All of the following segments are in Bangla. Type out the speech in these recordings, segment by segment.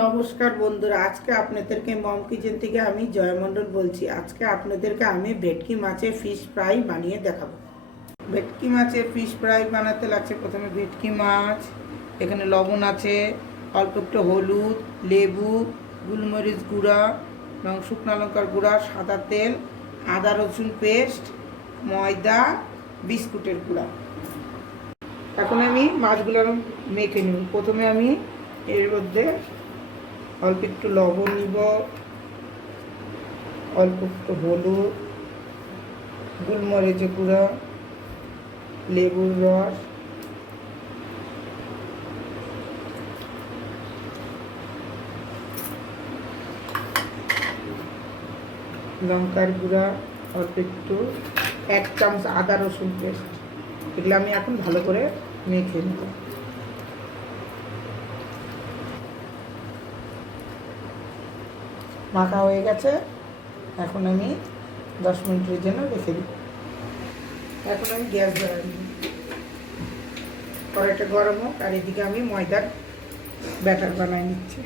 নমস্কার বন্ধুরা, আজকে আপনাদেরকে মম কিচেন থেকে আমি জয় মণ্ডল বলছি। আজকে আপনাদেরকে আমি ভেটকি মাছের ফিশ ফ্রাই বানিয়ে দেখাবো। ভেটকি মাছের ফিশ ফ্রাই বানাতে লাগছে প্রথমে ভেটকি মাছ, এখানে লবণ আছে, অল্প একটু হলুদ, লেবু, গোলমরিচ গুঁড়া, শুকনো লঙ্কার গুঁড়া, সাদা তেল, আদা রসুন পেস্ট, ময়দা, বিস্কুটের গুঁড়া। এখন আমি মাছগুলো মেখে নেব। প্রথমে আমি এর মধ্যে অল্প একটু লবণ নিব, অল্প একটু হলুদ, গোলমরিচের গুঁড়া, লেবুর রস, লঙ্কার গুঁড়া, অল্প একটু 1 চামচ আদা রসুন পেস্ট। এগুলো আমি এখন ভালো করে মেখে নেব। মাখা হয়ে গেছে, এখন আমি 10 মিনিটের জন্য রেখে দিই। এখন আমি গ্যাস জ্বালাই দিই, কড়াইটা গরম হোক, আর এদিকে আমি ময়দার ব্যাটার বানাই নিচ্ছি।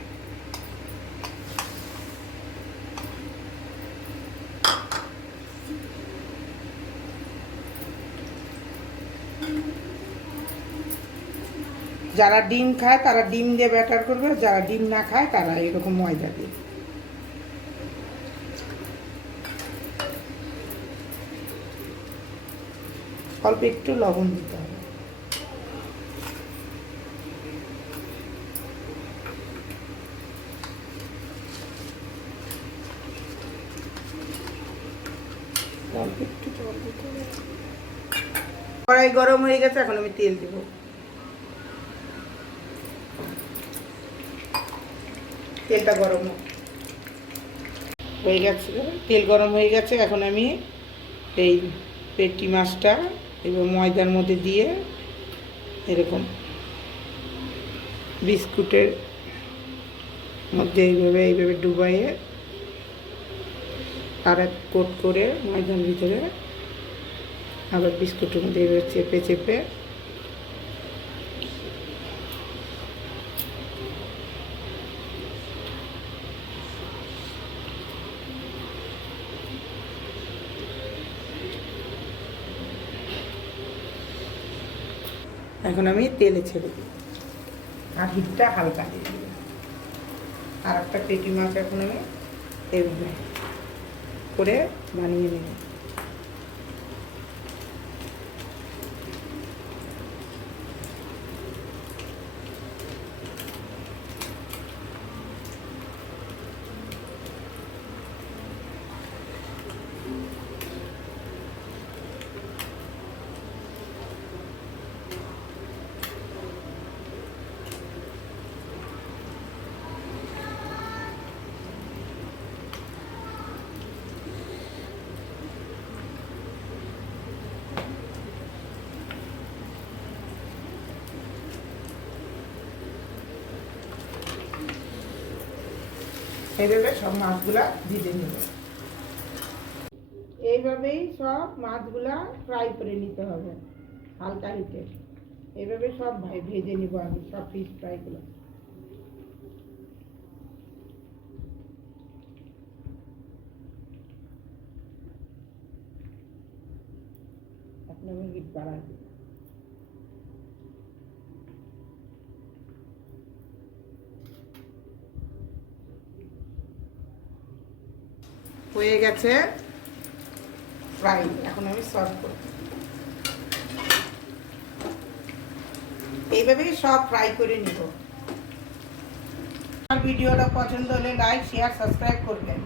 যারা ডিম খায় তারা ডিম দিয়ে ব্যাটার করবে, যারা ডিম না খায় তারা এরকম ময়দা দিয়ে। অল্প একটু লবণ দিতে হবে। অল্প একটু জল দিতে হবে। কড়াই গরম হয়ে গেছে, এখন আমি তেল দেব। তেলটা গরম হয়ে গেছে, তেল গরম হয়ে গেছে। এখন আমি এই ভেটকি মাছটা এবার ময়দার মধ্যে দিয়ে এরকম বিস্কুটের মধ্যে এইভাবে ডুবাইয়ে আর এক কোট করে ময়দার ভিতরে আবার বিস্কুটের মধ্যে এইভাবে চেপে চেপে এখন আমি তেলে ছেড়ে দিই, আর হিটটা হালকা দিয়ে দিই। আর একটা পেটি মাছ এখন আমি এইভাবে করে বানিয়ে নেব। এইভাবে সব মাছগুলা ভেজে নেব। এইভাবেই সব মাছগুলা ফ্রাই করে নিতে হবে হালকা হিটে। এইভাবে সব ভেজে নিব আমি, সব ফিশ ফ্রাইগুলো। এখন আমি হিট বাড়াই দিই। হয়ে গেছে ফ্রাই, এখন আমি সার্ভ করব। এইভাবেই সব ফ্রাই করে নিব। আমার ভিডিওটা পছন্দ হলে লাইক, শেয়ার, সাবস্ক্রাইব করবেন।